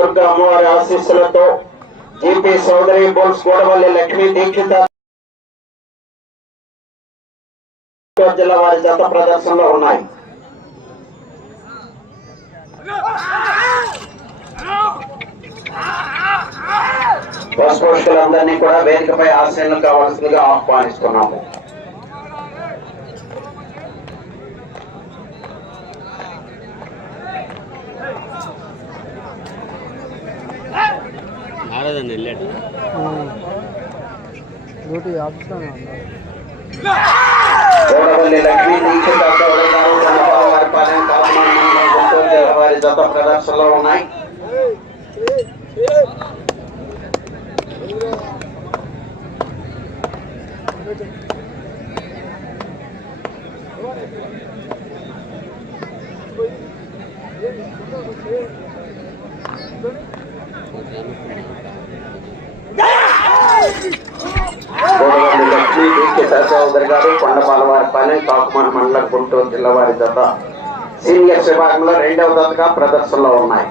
శ్రీమతి దుర్గ అమ్మవారి ఆశీస్సులతో జీపీ సోదరి బోల్స్ గోడవల్లి లక్ష్మీ దీక్షిత జిల్లా వారి జత ప్రదర్శనలో ఉన్నాయి. బస్ కూడా వేదికపై ఆశీర్లు కావాల్సిందిగా ఆహ్వానిస్తున్నాము ఆడదండి వెళ్ళాడు డ్యూటీ ఆఫీస్లోనే ఉన్నారు గోడవల్లి లక్ష్మీ దీక్షిత చౌదరి గారు చంద్రబాబు వారి పాలెం కాకినాడ మండలం గుంటూరు జిల్లా వారి జత ప్రదర్శనలో ఉన్నాయి గోడవల్లి లక్ష్మీ దీక్షిత చౌదరి గారు కొండపాల వారి పాలెం కాకుమాన మండలం గుంటూరు జిల్లా వారి జత. సీనియర్స్ విభాగంలో రెండవ జతగా ప్రదర్శనలో ఉన్నాయి.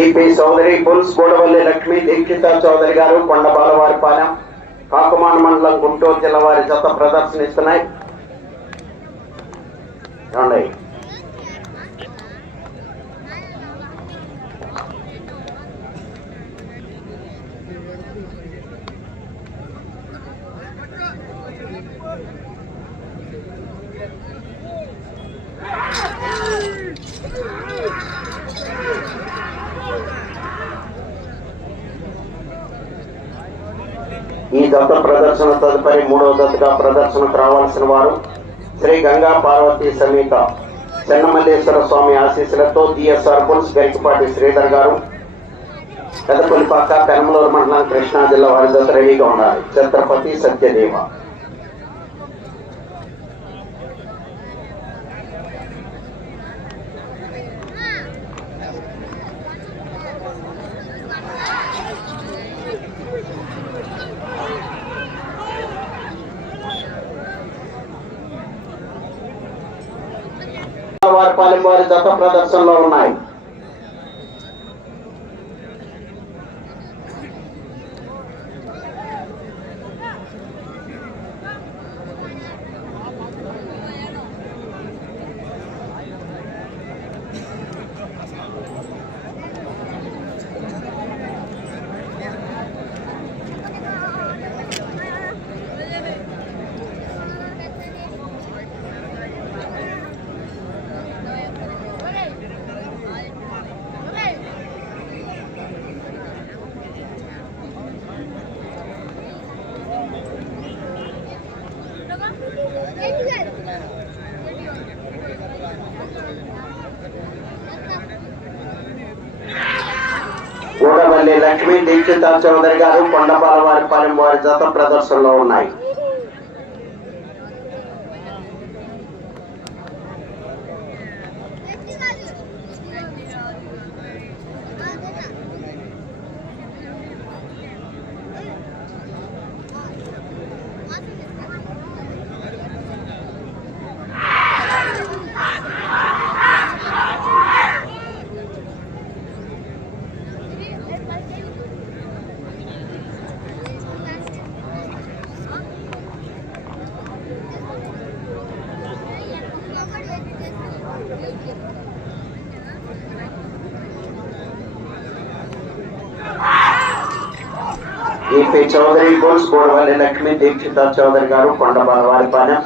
ఏపీ సోదరి పుల్స్ గోడవల్లి లక్ష్మీ దీక్షిత చౌదరి గారు కొండపాల పాలెం కాకుమాన మండలం గుంటూరు జిల్లా వారి జత ప్రదర్శనిస్తున్నాయి. ప్రదర్శన తదుపరి మూడవ దశగా ప్రదర్శనకు రావాల్సిన వారు శ్రీ గంగా పార్వతి సమేత చెన్నమల్లేశ్వర స్వామి ఆశీస్సులతో డిఎస్ఆర్ పుల్స్ గరికపాటి శ్రీధర్ గారు పెదపల్లిపాక పెనమలూరు మండలం కృష్ణా జిల్లా వారి దశ రెడీగా ఉన్నారు ఛత్రపతి సత్యదేవ వారి పాలెం వారి దత్త ప్రదర్శనలో ఉన్నాయి గూడవల్లి లక్ష్మీ దీక్షిత చౌదరి గారు కొండపాల వారి పాలెం వారి జత ప్రదర్శనలో ఉన్నాయి ఈపీ చౌదరి బోల్స్ గోడవల్లి లక్ష్మీ దీక్షిత చౌదరి గారు కొండపాల వారి పాలెం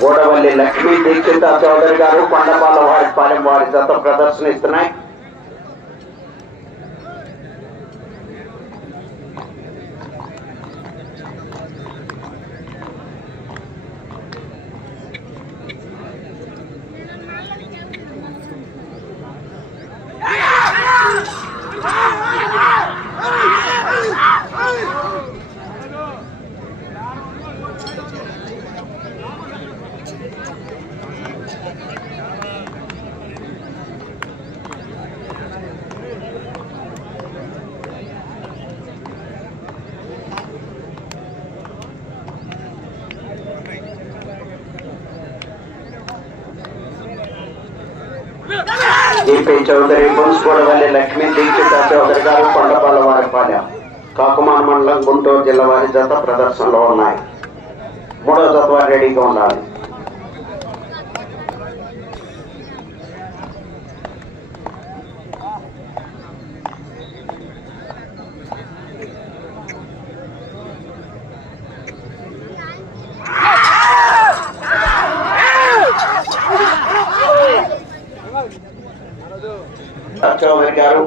గోడవల్లి లక్ష్మీ దీక్షిత చౌదరి గారు కొండపాల వారి పాలెం వారి జత ప్రదర్శన ఇస్తున్నాయి చౌదరి గొంసుకోడవల్లి లక్ష్మీ దీక్షిత చౌదరి గారు కొండపాల వారి పాలెం కాకుమాన మండలం గుంటూరు జిల్లా వారి జత ప్రదర్శనలో ఉన్నాయి. మూడో జత వారు రెడీగా ఉండాలి చౌదరి గారు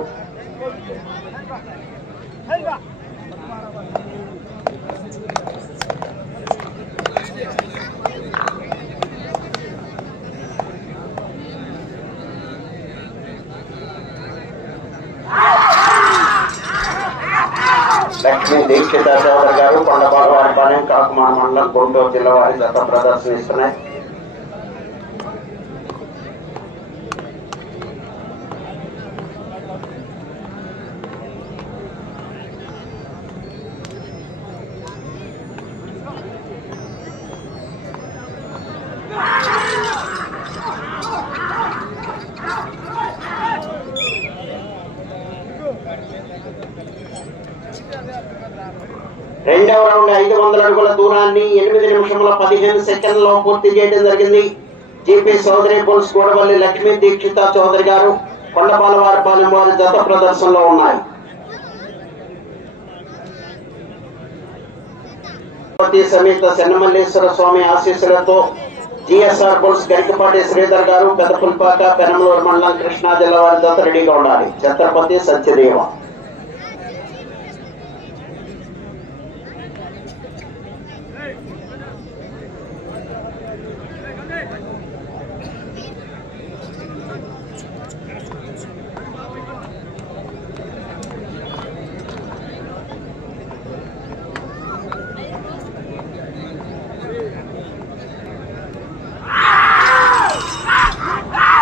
లక్ష్మీ దీక్షిత చౌదరి గారు కొండపాల వారి పాలెం కాకుమాన మండలం గుంటూరు జిల్లా వారి జత ప్రదర్శన ఇస్తున్నాయి రెండవ రౌండ్ ఐదు వందల అడుగుల దూరాన్ని ఎనిమిది నిమిషముల పదిహేను సెకండ్లో పూర్తి చేయడం జరిగింది. జీపీ సోదరి బుల్స్ గోడవల్లి లక్ష్మీ దీక్షిత చౌదరి గారు కొండపాల వారి వారి జత ప్రదర్శనలో ఉన్నాయి. సమేత చెన్నమల్లేశ్వర స్వామి ఆశీస్సులతో జిఎస్ఆర్ బుల్స్ గరికపాటి శ్రీధర్ గారు పెద్దపుల్పాక పెనమలూరు మండలం కృష్ణా జిల్లా వారి జత రెడీగా ఉండాలి. Chhatrapati Satyadeva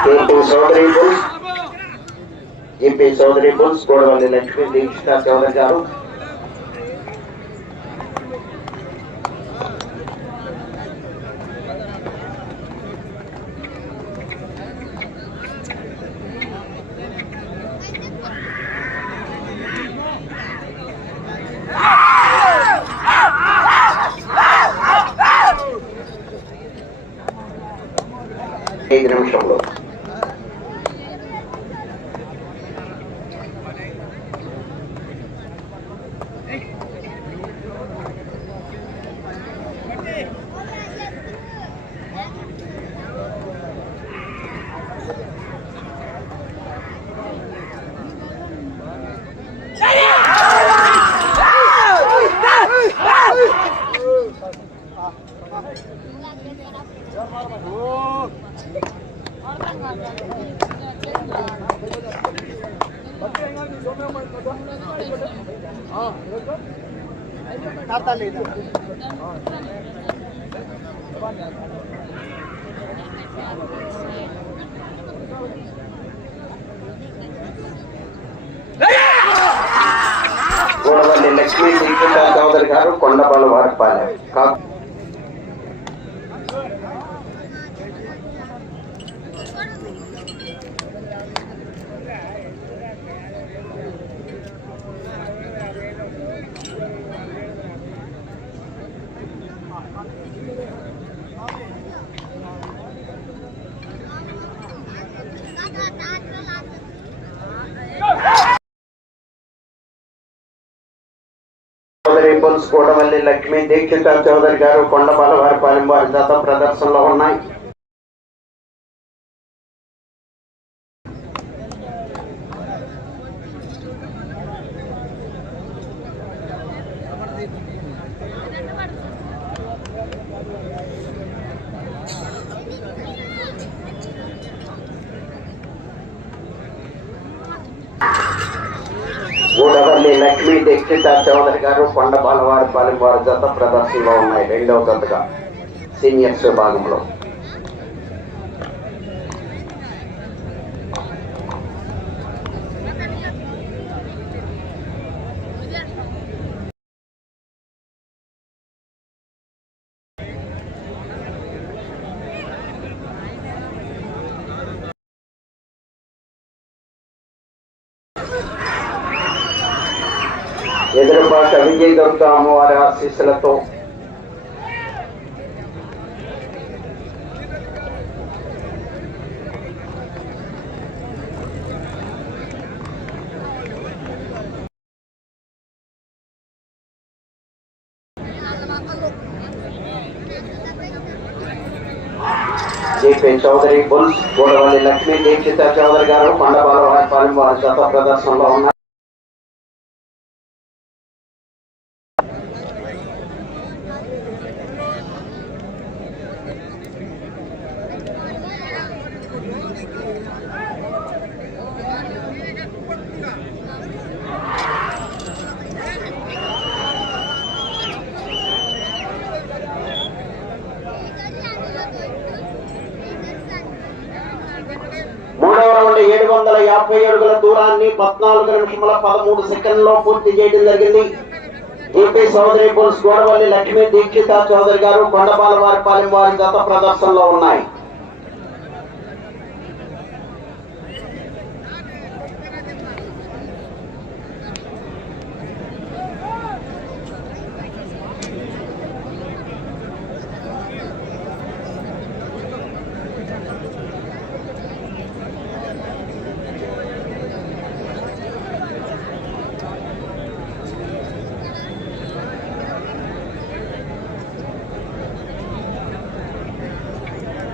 GP Chowdary bulls GP Chowdary bulls Godavalli Lakshmi Dikshitha Chowdary garu ఐదు నిమిషంలో గోడవల్లి లక్ష్మీ దీక్షిత చౌదరి గారు కొండపాల లక్ష్మీ దీక్షిత చౌదరి గారు కొండపాల వారి పాలెం వారి జత ప్రదర్శనలో ఉన్నాయి గూడవల్లి లక్ష్మీ చౌదరి గారు కొండ బాలవారి పాలెం వారి జత ప్రదర్శనలో ఉన్నాయి రెండవ జతగా. సీనియర్స్ విభాగంలో. ఎదురుపాక విజయ దుర్గ అమ్మవారి ఆశీస్సులతో. జేపీ చౌదరి బుల్స్ గోడవల్లి లక్ష్మీ దీక్షిత చౌదరి గారు కొండపాల వారి పాలెం వారి జత ప్రదర్శనలో ఉన్నారు మూడవ రౌండ్ ఏడు వందల యాభై అడుగుల దూరాన్ని పద్నాలుగు నిమిషముల పదమూడు సెకండ్లో పూర్తి చేయడం జరిగింది. ఏపీ సోదరి పుల్స్ గోడవల్లి లక్ష్మీ దీక్షిత చౌదరి గారు కొండపాల వారి పాలెం వారి గత ప్రదర్శనలో ఉన్నాయి.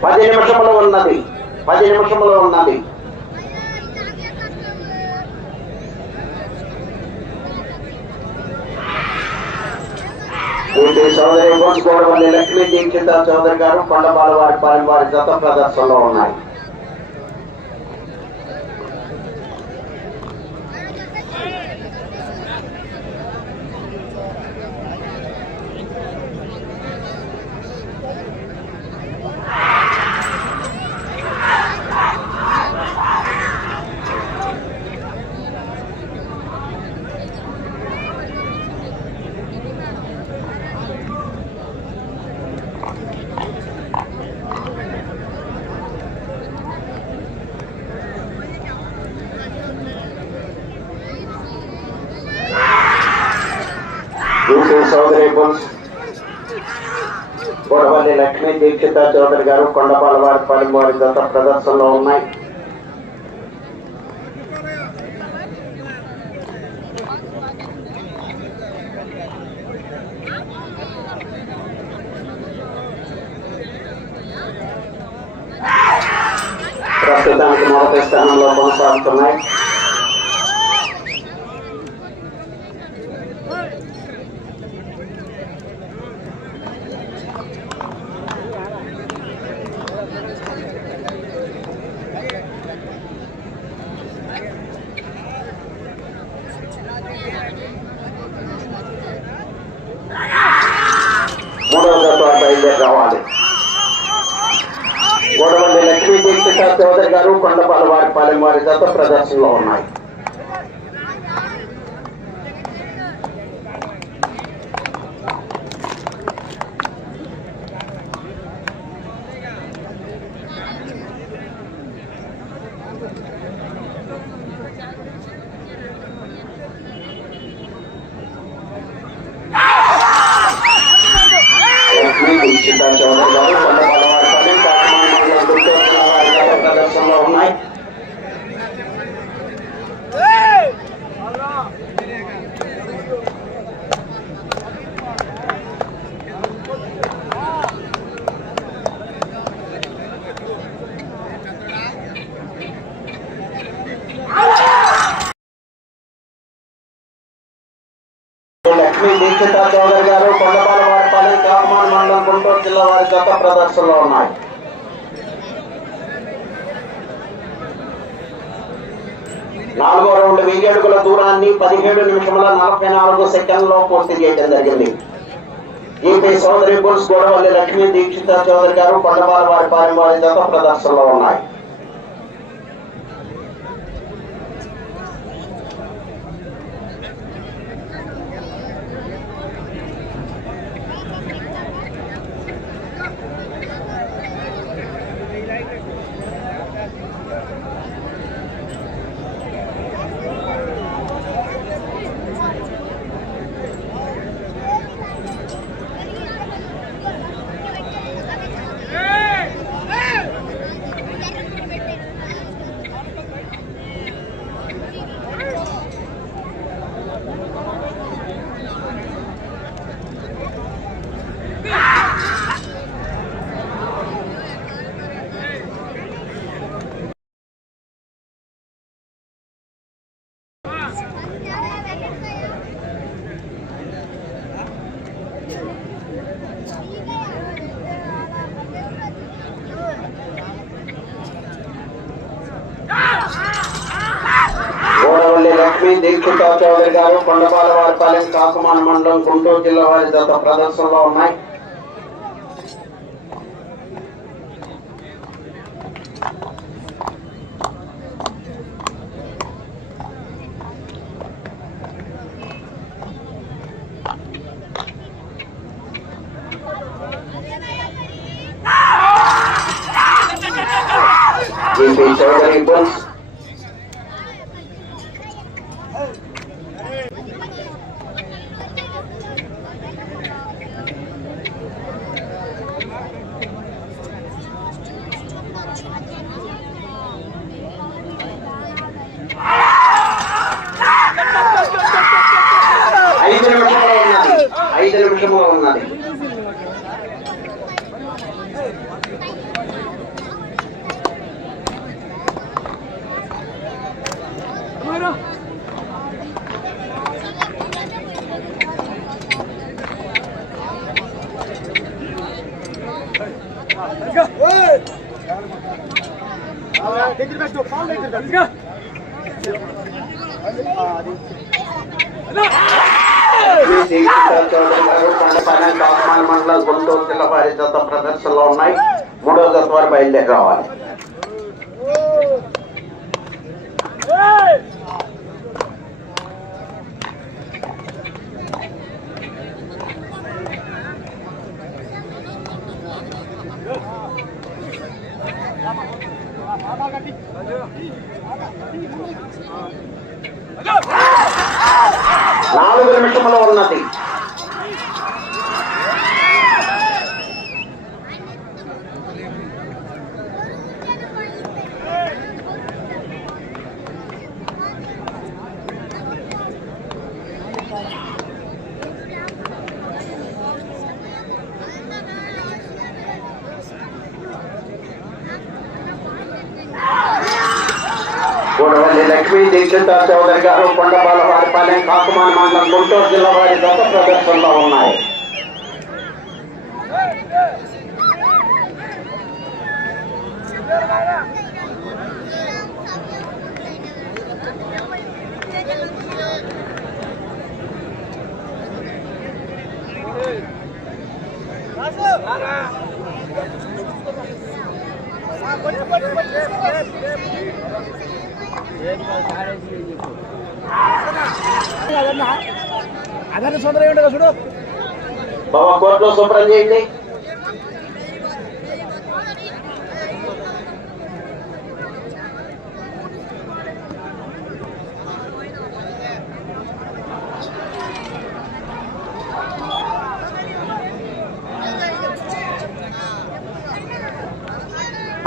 పది నిమిషములు ఉన్నది. పది నిమిషములు ఉన్నది. సోదరి చౌదరి వల్ల లక్ష్మీ దీక్షిత చౌదరి గారు కొండపాల వారి పాలెం వారి జత ప్రదర్శనలో ఉన్నాయి ఏపీ చౌదరి పుల్స్ గొడవల్లి లక్ష్మీ చౌదరి గారు కొండపాల వారి పాలెం వారి జత ప్రదర్శనలో ఉన్నాయి. ప్రస్తుతానికి మొదటి స్థానంలో కొనసాగుతున్నాయి మూడవ జత బయలుదేరి రావాలి గోడవల్లి లక్ష్మీ దీక్షిత చౌదరి గారు కొండపాల వారి పాలెం వారి జత ప్రదర్శనలో ఉన్నాయి లక్ష్మీ దీక్షిత చౌదరి గారు కొండపాల వారి పాలెం కాకినాడ మండలం గుంటూరు జిల్లా వారి జత ప్రదర్శనలో ఉన్నాయి దీక్షిత చౌదరి గారు కొండపాల వారిపాలెం కాకమాన్ మండలం గుంటూరు జిల్లా వారి గత ప్రదర్శనలో ఉన్నాయి నాలుగో రౌండ్ వెయ్యి అడుగుల దూరాన్ని పదిహేడు నిమిషముల నలభై నాలుగు సెకండ్లో పూర్తి చేయడం జరిగింది. ఈపీ సోదరి బుల్స్ గొడవల్లి లక్ష్మీ దీక్షిత చౌదరి గారు కొండపాల వారిపాలెం వారి గత ప్రదర్శనలో ఉన్నాయి గోడవల్లి లక్ష్మీ దీక్షిత చౌదరి గారు కొండపాల వారిపాలెం కాకుమాన మండలం గుంటూరు జిల్లా వారి గత ప్రదర్శనలో ఉన్నాయి ఈపీ చౌదరి బుల్స్ ఐదు నిమిషంలో ఉన్నది ఐదు నిమిషంలో ఉన్నది శ్రీ దీక్షిత చౌదరి గారు కొండపాలెం కాకుమాన మండల గుంటూరు జిల్లా వారి జత ప్రదర్శనలో ఉన్నాయి. మూడో జత వారు బయలుదేరి రావాలి. నాలుగు నిమిషంలో ఉన్నది గూడవల్లి లక్ష్మీ దీక్షిత చౌదరి గారు కొండపాల వారిపాలెం కాకుమాన మండలం గుంటూరు జిల్లా వారి గత ప్రదర్శనలో ఉన్నాయి అదన్న సొందరం ఏంటో చూడు? బాబా కోర్టులో శుభ్రం చేయండి.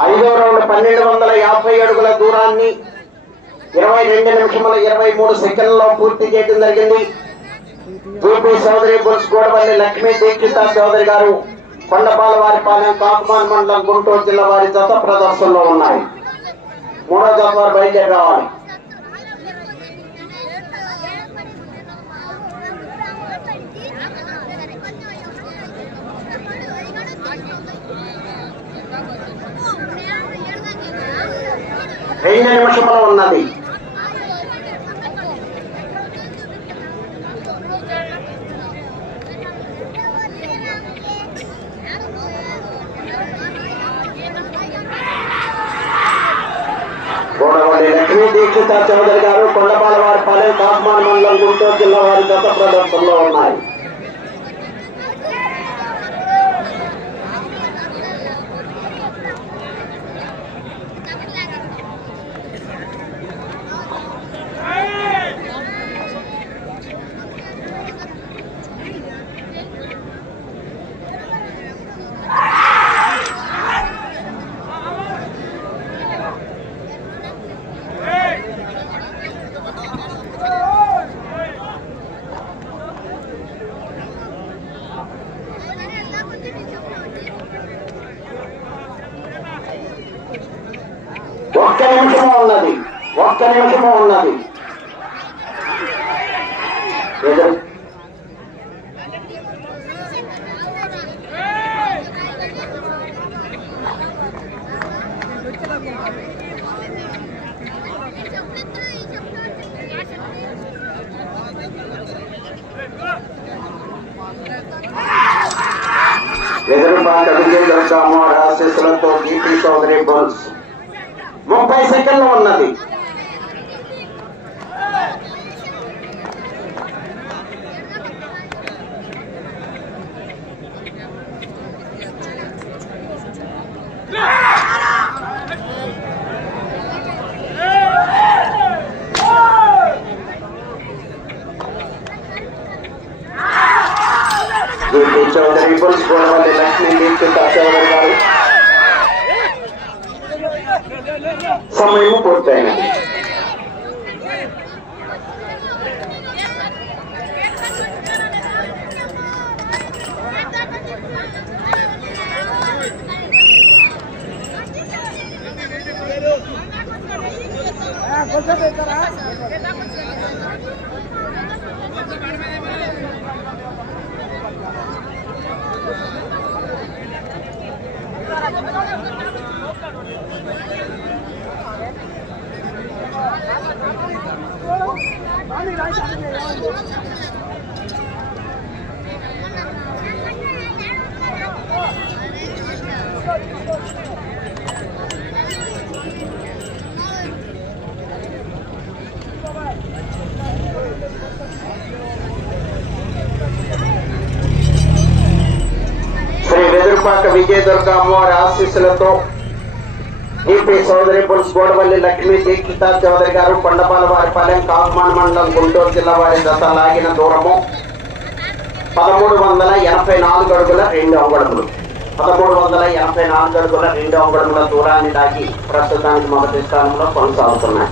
ఐదవ రౌండ్ పన్నెండు వందల యాభై అడుగుల దూరాన్ని ఇరవై రెండు నిమిషముల ఇరవై మూడు సెకండ్లలో పూర్తి చేయడం జరిగింది. తూర్పు సోదరి బుల్స్ గోడవల్లి లక్ష్మీ దీక్షిత చౌదరి గారు కొండపాలవారి పాలన కాకుమాన్ మండలం గుంటూరు జిల్లా వారి జత ప్రదర్శనలో ఉన్నాయి. మూడో జత వారు బయలుదేరి రావాలి. రెండు నిమిషములు ఉన్నది. దీక్షిత చౌదరి గారు కొండపాల వారి పాలెం కాస్మాన్ మండలం గుంటూరు జిల్లా వారి గత ప్రదర్శనలో ఉన్నాయి. విజయదుర్గ అమ్మవారి ఆశీస్సులతో దీపి చౌదరి బోన్స్ ముప్పై సెకండ్లు ఉన్నది. దీపి చౌదరి బోల్స్ గోడవల్లి లక్ష్మీ దీక్షిత చౌదరి గారు సమయం పూర్తయినది శ్రీ వెదురుపాక అమ్మవారి ఆశీస్సులతో ఏపీ సోదరి పులుసు గోడవల్లి లక్ష్మీ దీక్షిత చౌదరి గారు కొండపాల వారి పాలెం మండలం గుంటూరు జిల్లా వారి దశ లాగిన దూరము పదమూడు వందల ఎనభై నాలుగు అడుగుల రెండు అంగుళములు. పదమూడు వందల ఎనభై నాలుగు అడుగుల రెండు అంగుళముల దూరాన్ని దాగి ప్రస్తుతానికి మొదటి స్థానంలో కొనసాగుతున్నాయి.